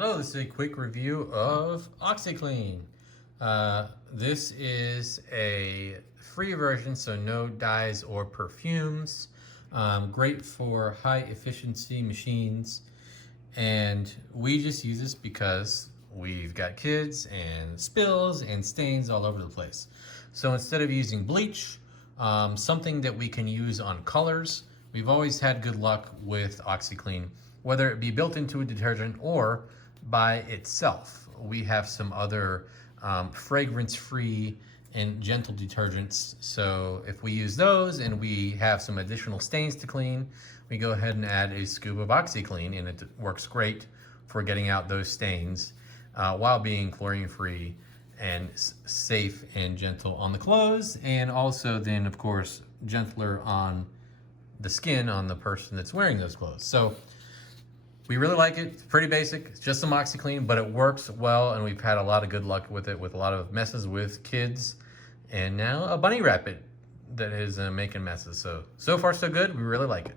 Hello, this is a quick review of Oxi Clean. This is a free version, so no dyes or perfumes. Great for high efficiency machines. And we just use this because we've got kids and spills and stains all over the place. So instead of using bleach, something that we can use on colors, we've always had good luck with Oxi Clean, whether it be built into a detergent or by itself. We have some other fragrance-free and gentle detergents. So if we use those and we have some additional stains to clean, we go ahead and add a scoop of Oxi Clean, and it works great for getting out those stains while being chlorine-free and safe and gentle on the clothes, and also then of course gentler on the skin on the person that's wearing those clothes. So we really like it. It's pretty basic. It's just some Oxi Clean, but it works well, and we've had a lot of good luck with it, with a lot of messes with kids, and now a bunny rabbit that is making messes. So far so good. We really like it.